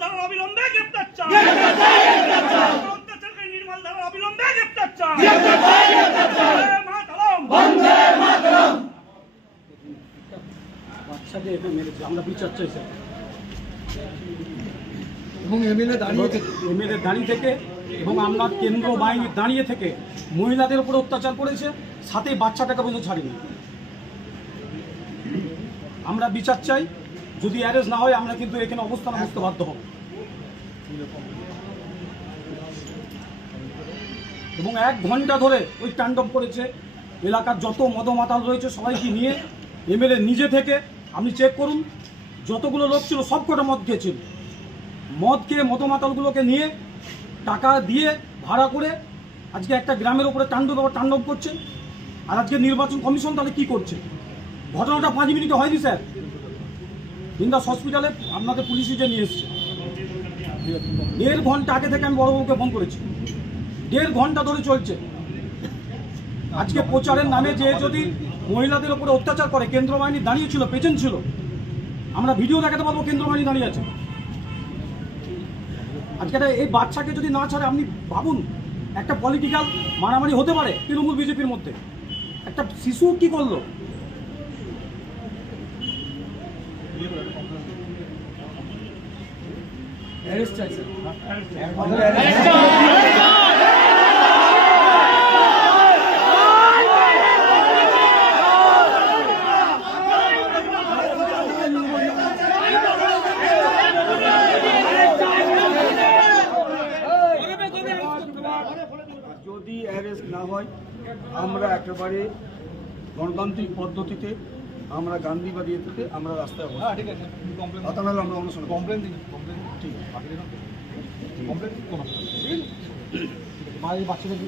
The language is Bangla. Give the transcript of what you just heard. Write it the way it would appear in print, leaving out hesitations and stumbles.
ধারার অবিলম্বে গ্রেফতার চাই। অত্যাচারকারী নির্মল ধারার অবিলম্বে গ্রেফতার চাই। বাচ্চাকে এখানে মেরেছে, আমরা বিচার চাই স্যার। এবং এমএলএ দাঁড়িয়ে থেকে এবং আমরা কেন্দ্র বাহিনী দাঁড়িয়ে থেকে মহিলাদের উপরে অত্যাচার করেছে, সাথে বাচ্চাটাকে পর্যন্ত ছাড়িনি। আমরা বিচার চাই, যদি অ্যারেস্ট না হয় আমরা কিন্তু এখানে অবস্থান করতে বাধ্য হব। এবং 1 ঘন্টা ধরে ওই তাণ্ডব করেছে। এলাকার যত মদমাতাল রয়েছে সবাইকে নিয়ে এমএলএ নিজে থেকে, আপনি চেক করুন, যতগুলো লোক ছিল সব কটা মদ খেয়েছিল। মদ খেয়ে মদমাতালগুলোকে নিয়ে টাকা দিয়ে ভাড়া করে আজকে একটা গ্রামের উপরে তাণ্ডব করছে। আর আজকে নির্বাচন কমিশন তাহলে কি করছে? ঘটনাটা 5 মিনিটে হয়নি স্যার। বিন্দাস হসপিটালে আপনাদের পুলিশই যে নিয়ে এসছে। 1.5 ঘন্টা আগে থেকে আমি বড়বাবুকে ফোন করেছি, 1.5 ঘন্টা ধরে চলছে। আজকে প্রচারের নামে যে যদি মহিলাদের উপরে অত্যাচার করে, কেন্দ্র বাহিনী দাঁড়িয়েছিল, পেছন ছিল, আমরা ভিডিও দেখাতে পারবো কেন্দ্র বাহিনী দাঁড়িয়ে আছে। আজকে এই বাচ্চাকে যদি না ছাড়ে, আপনি ভাবুন একটা পলিটিক্যাল মারামারি হতে পারে তৃণমূল বিজেপির মধ্যে, একটা শিশু কি করলো? অ্যারেস্ট চাই স্যার। যদি অ্যারেস্ট না হয়, আমরা একেবারে গণতান্ত্রিক পদ্ধতিতে আমরা গান্ধীবাদী থেকে আমরা রাস্তায় হ্যাঁ ঠিক আছে, কমপ্লেন আমরা অনুসরণ কমপ্লেন দিন, ঠিক আছে, কমপ্লেন কোন বাচ্চাদের